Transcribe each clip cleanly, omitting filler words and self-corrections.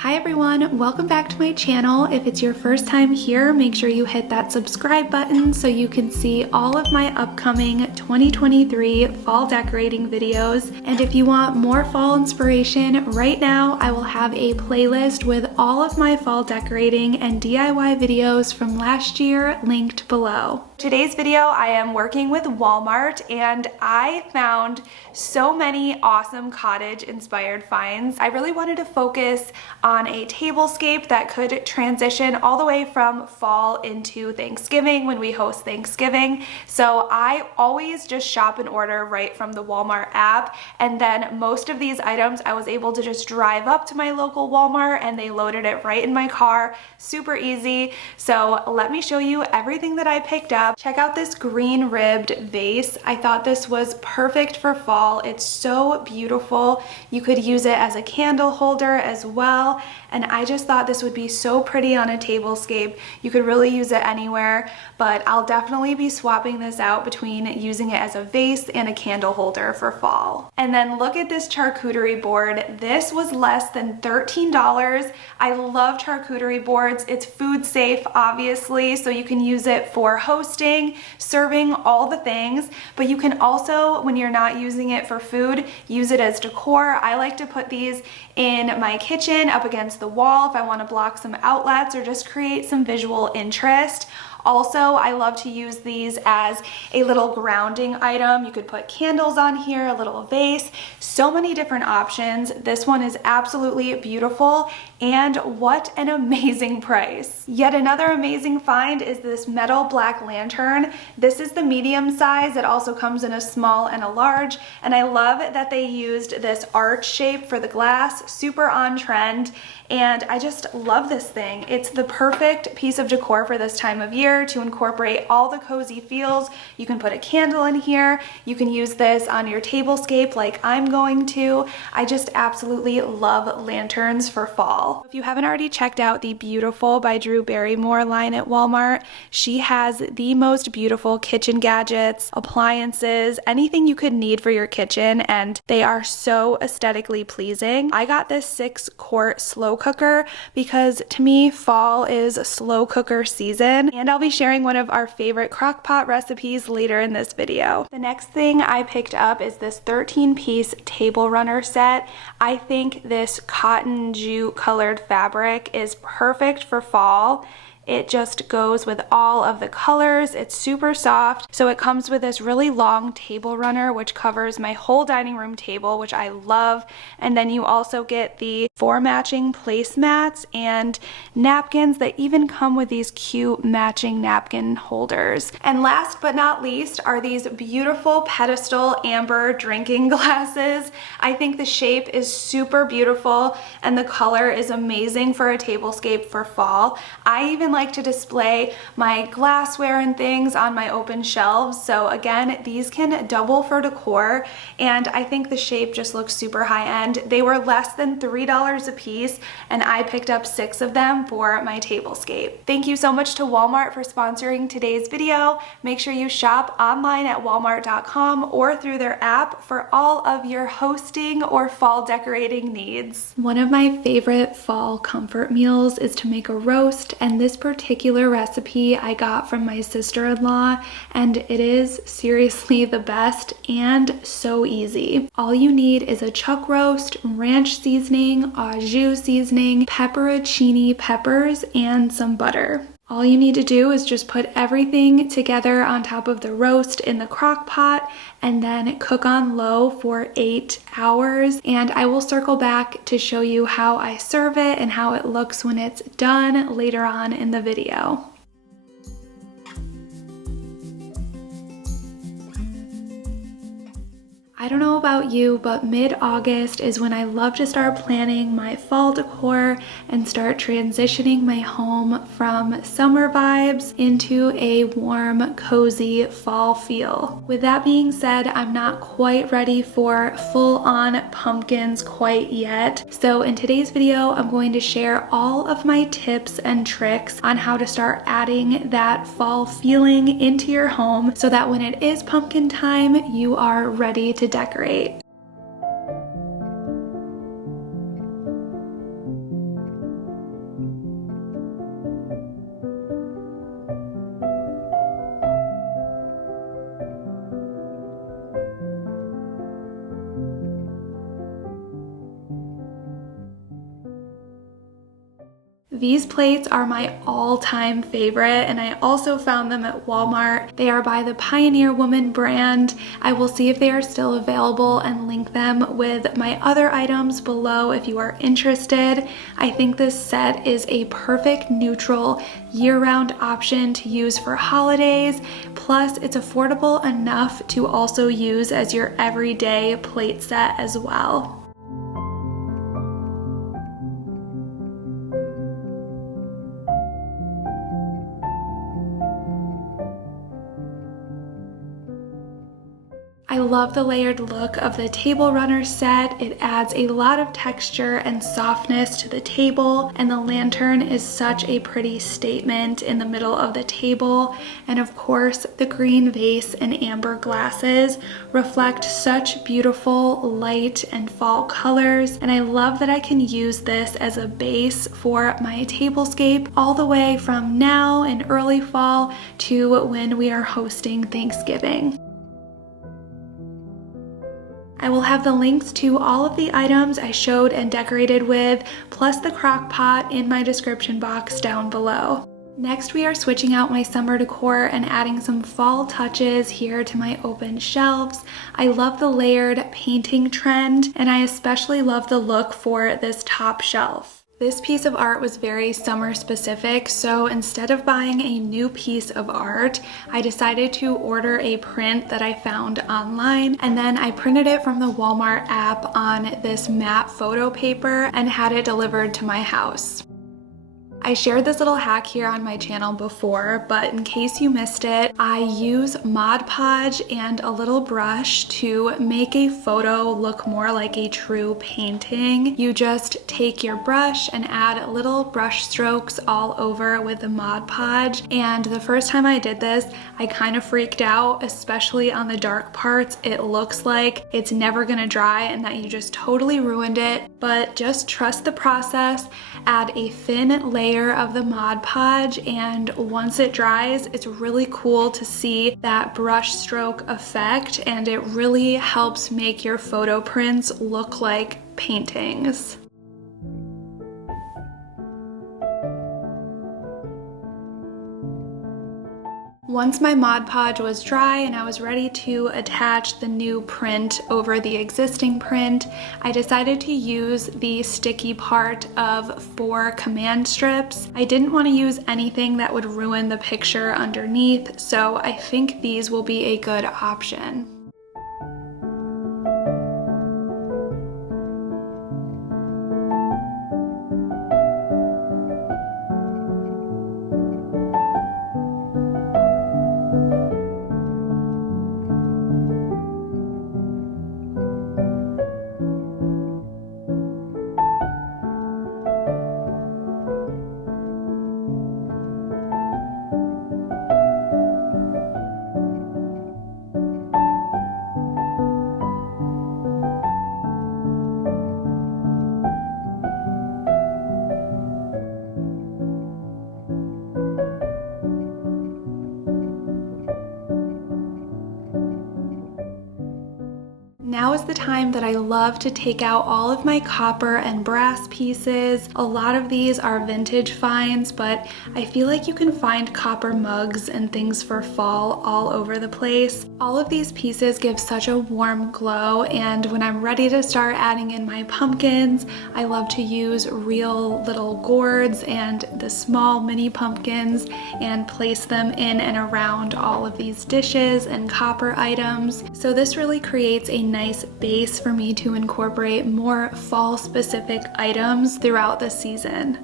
Hi everyone, welcome back to my channel. If it's your first time here, make sure you hit that subscribe button so you can see all of my upcoming 2023 fall decorating videos. And if you want more fall inspiration, right now I will have a playlist with all of my fall decorating and DIY videos from last year linked below. Today's video, I am working with Walmart and I found so many awesome cottage inspired finds. I really wanted to focus on a tablescape that could transition all the way from fall into Thanksgiving when we host Thanksgiving. So I always just shop and order right from the Walmart app, and then most of these items I was able to just drive up to my local Walmart and they loaded it right in my car. Super easy. So let me show you everything that I picked up. Check out this green ribbed vase. I thought this was perfect for fall. It's so beautiful. You could use it as a candle holder as well. And I just thought this would be so pretty on a tablescape. You could really use it anywhere, but I'll definitely be swapping this out between using it as a vase and a candle holder for fall. And then look at this charcuterie board. This was less than $13. I love charcuterie boards. It's food safe, obviously, so you can use it for hosting, serving, all the things, but you can also, when you're not using it for food, use it as decor. I like to put these in my kitchen up against the wall if I want to block some outlets or just create some visual interest. Also, I love to use these as a little grounding item. You could put candles on here, a little vase, so many different options. This one is absolutely beautiful, and what an amazing price. Yet another amazing find is this metal black lantern. This is the medium size. It also comes in a small and a large, and I love that they used this arch shape for the glass, super on trend. And I just love this thing. It's the perfect piece of decor for this time of year to incorporate all the cozy feels. You can put a candle in here. You can use this on your tablescape like I'm going to. I just absolutely love lanterns for fall. If you haven't already checked out the Beautiful by Drew Barrymore line at Walmart, she has the most beautiful kitchen gadgets, appliances, anything you could need for your kitchen, and they are so aesthetically pleasing. I got this 6-quart slow cooker because to me fall is slow cooker season, and I'll be sharing one of our favorite crock pot recipes later in this video. The next thing I picked up is this 13-piece table runner set. I think this cotton jute colored fabric is perfect for fall. It just goes with all of the colors. It's super soft. So it comes with this really long table runner, which covers my whole dining room table, which I love. And then you also get the 4 matching placemats and napkins that even come with these cute matching napkin holders. And last but not least are these beautiful pedestal amber drinking glasses. I think the shape is super beautiful and the color is amazing for a tablescape for fall. I even like to display my glassware and things on my open shelves. So again, these can double for decor, and I think the shape just looks super high end. They were less than $3 a piece, and I picked up 6 of them for my tablescape. Thank you so much to Walmart for sponsoring today's video. Make sure you shop online at walmart.com or through their app for all of your hosting or fall decorating needs. One of my favorite fall comfort meals is to make a roast, and this particular recipe I got from my sister-in-law, and it is seriously the best and so easy. All you need is a chuck roast, ranch seasoning, au jus seasoning, pepperoncini peppers, and some butter. All you need to do is just put everything together on top of the roast in the crock pot and then cook on low for 8 hours. And I will circle back to show you how I serve it and how it looks when it's done later on in the video. I don't know about you, but mid-August is when I love to start planning my fall decor and start transitioning my home from summer vibes into a warm, cozy fall feel. With that being said, I'm not quite ready for full-on pumpkins quite yet. So in today's video, I'm going to share all of my tips and tricks on how to start adding that fall feeling into your home so that when it is pumpkin time, you are ready to decorate. These plates are my all-time favorite, and I also found them at Walmart. They are by the Pioneer Woman brand. I will see if they are still available and link them with my other items below if you are interested. I think this set is a perfect neutral year-round option to use for holidays, plus it's affordable enough to also use as your everyday plate set as well. I love the layered look of the table runner set. It adds a lot of texture and softness to the table, and the lantern is such a pretty statement in the middle of the table. And of course, the green vase and amber glasses reflect such beautiful light and fall colors, and I love that I can use this as a base for my tablescape all the way from now in early fall to when we are hosting Thanksgiving. I will have the links to all of the items I showed and decorated with, plus the crock pot in my description box down below. Next, we are switching out my summer decor and adding some fall touches here to my open shelves. I love the layered painting trend, and I especially love the look for this top shelf. This piece of art was very summer specific, so instead of buying a new piece of art, I decided to order a print that I found online, and then I printed it from the Walmart app on this matte photo paper and had it delivered to my house. I shared this little hack here on my channel before, but in case you missed it, I use Mod Podge and a little brush to make a photo look more like a true painting. You just take your brush and add little brush strokes all over with the Mod Podge, and the first time I did this, I kind of freaked out, especially on the dark parts. It looks like it's never gonna dry and that you just totally ruined it, but just trust the process. Add a thin layer of the Mod Podge, and once it dries, it's really cool to see that brush stroke effect, and it really helps make your photo prints look like paintings. Once my Mod Podge was dry and I was ready to attach the new print over the existing print, I decided to use the sticky part of 4 command strips. I didn't want to use anything that would ruin the picture underneath, so I think these will be a good option. Now is the time that I love to take out all of my copper and brass pieces. A lot of these are vintage finds, but I feel like you can find copper mugs and things for fall all over the place. All of these pieces give such a warm glow, and when I'm ready to start adding in my pumpkins, I love to use real little gourds and the small mini pumpkins and place them in and around all of these dishes and copper items. So this really creates a nice base for me to incorporate more fall specific items throughout the season.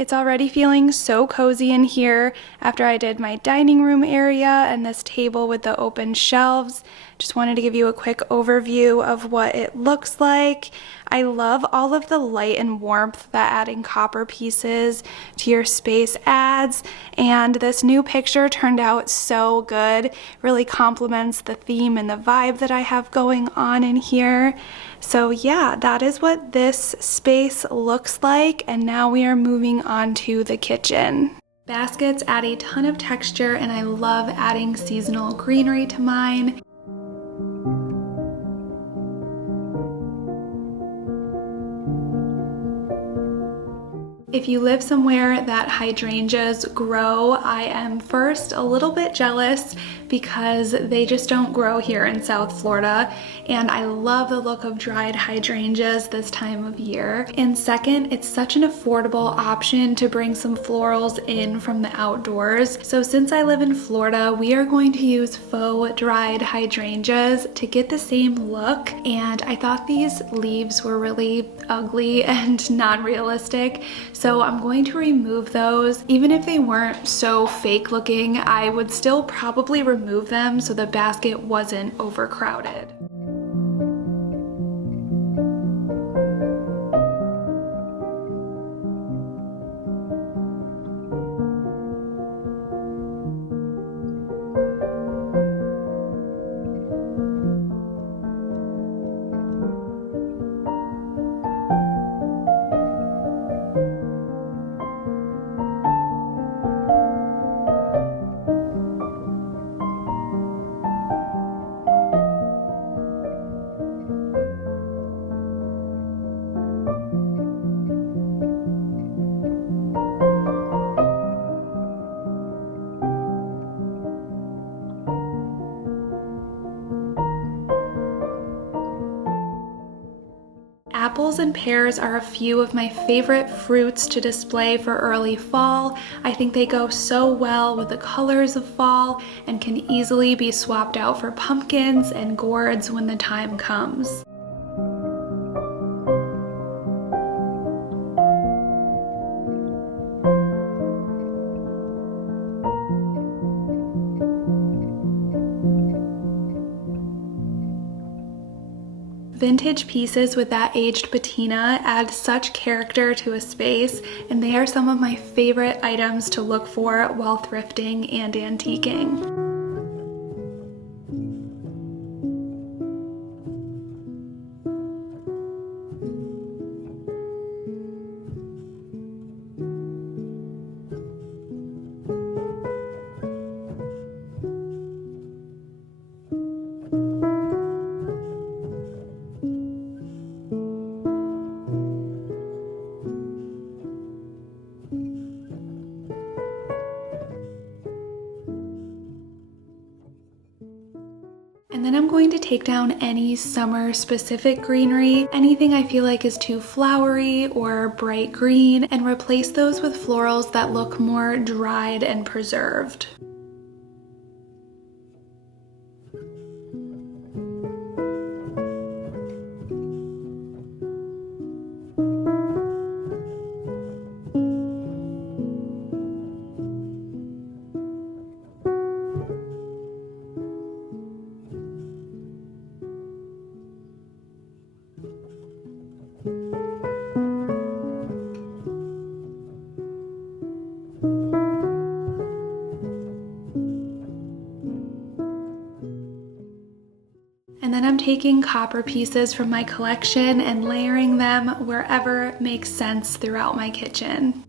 It's already feeling so cozy in here after I did my dining room area and this table with the open shelves. Just wanted to give you a quick overview of what it looks like. I love all of the light and warmth that adding copper pieces to your space adds, and this new picture turned out so good. Really complements the theme and the vibe that I have going on in here. So yeah, that is what this space looks like, and now we are moving on to the kitchen. Baskets add a ton of texture, and I love adding seasonal greenery to mine. If you live somewhere that hydrangeas grow, I am first a little bit jealous because they just don't grow here in South Florida, and I love the look of dried hydrangeas this time of year. And second, it's such an affordable option to bring some florals in from the outdoors. So since I live in Florida, we are going to use faux dried hydrangeas to get the same look, and I thought these leaves were really ugly and non-realistic. So I'm going to remove those. Even if they weren't so fake looking, I would still probably remove them so the basket wasn't overcrowded. Apples and pears are a few of my favorite fruits to display for early fall. I think they go so well with the colors of fall and can easily be swapped out for pumpkins and gourds when the time comes. Vintage pieces with that aged patina add such character to a space, and they are some of my favorite items to look for while thrifting and antiquing. And then I'm going to take down any summer specific greenery, anything I feel like is too flowery or bright green, and replace those with florals that look more dried and preserved. And then I'm taking copper pieces from my collection and layering them wherever makes sense throughout my kitchen.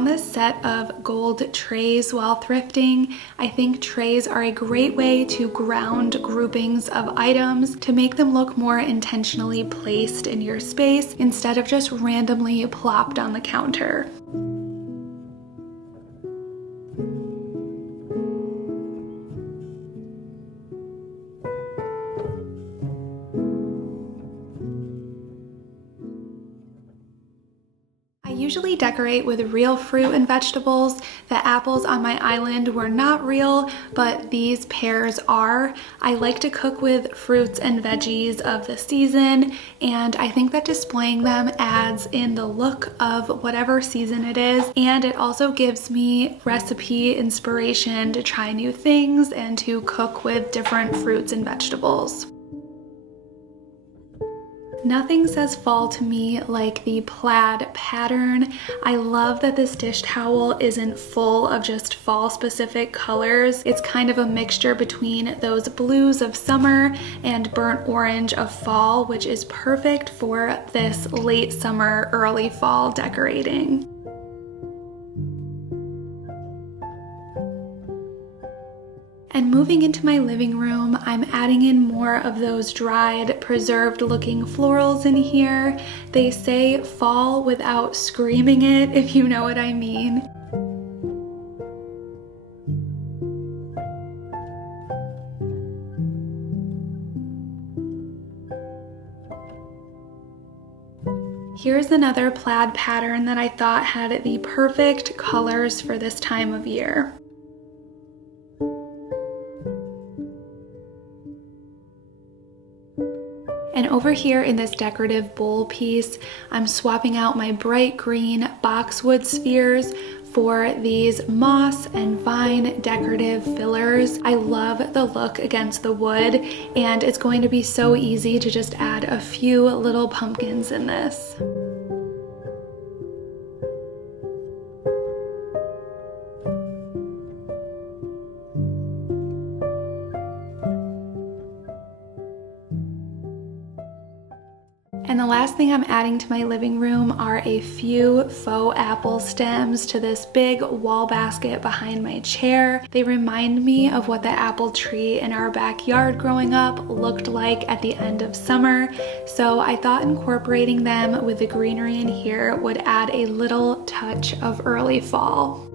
found this set of gold trays while thrifting. I think trays are a great way to ground groupings of items to make them look more intentionally placed in your space instead of just randomly plopped on the counter. I usually decorate with real fruit and vegetables. The apples on my island were not real, but these pears are. I like to cook with fruits and veggies of the season, and I think that displaying them adds in the look of whatever season it is, and it also gives me recipe inspiration to try new things and to cook with different fruits and vegetables. Nothing says fall to me like the plaid pattern. I love that this dish towel isn't full of just fall specific colors. It's kind of a mixture between those blues of summer and burnt orange of fall, which is perfect for this late summer, early fall decorating. And moving into my living room, I'm adding in more of those dried, preserved looking florals in here. They say fall without screaming it, if you know what I mean. Here's another plaid pattern that I thought had the perfect colors for this time of year. And over here in this decorative bowl piece, I'm swapping out my bright green boxwood spheres for these moss and vine decorative fillers. I love the look against the wood, and it's going to be so easy to just add a few little pumpkins in this. And the last thing I'm adding to my living room are a few faux apple stems to this big wall basket behind my chair. They remind me of what the apple tree in our backyard growing up looked like at the end of summer. So I thought incorporating them with the greenery in here would add a little touch of early fall.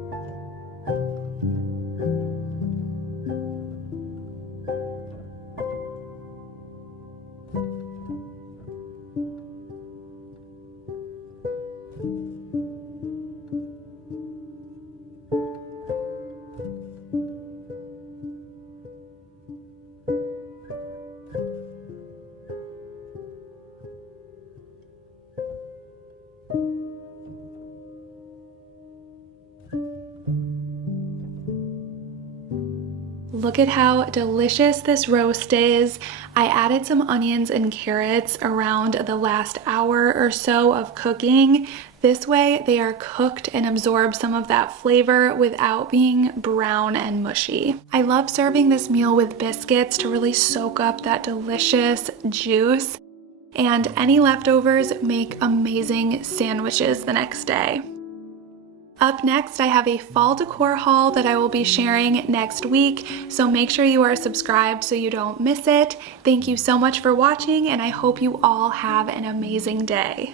Look at how delicious this roast is. I added some onions and carrots around the last hour or so of cooking. This way they are cooked and absorb some of that flavor without being brown and mushy. I love serving this meal with biscuits to really soak up that delicious juice. And any leftovers make amazing sandwiches the next day. Up next, I have a fall decor haul that I will be sharing next week, so make sure you are subscribed so you don't miss it. Thank you so much for watching, and I hope you all have an amazing day.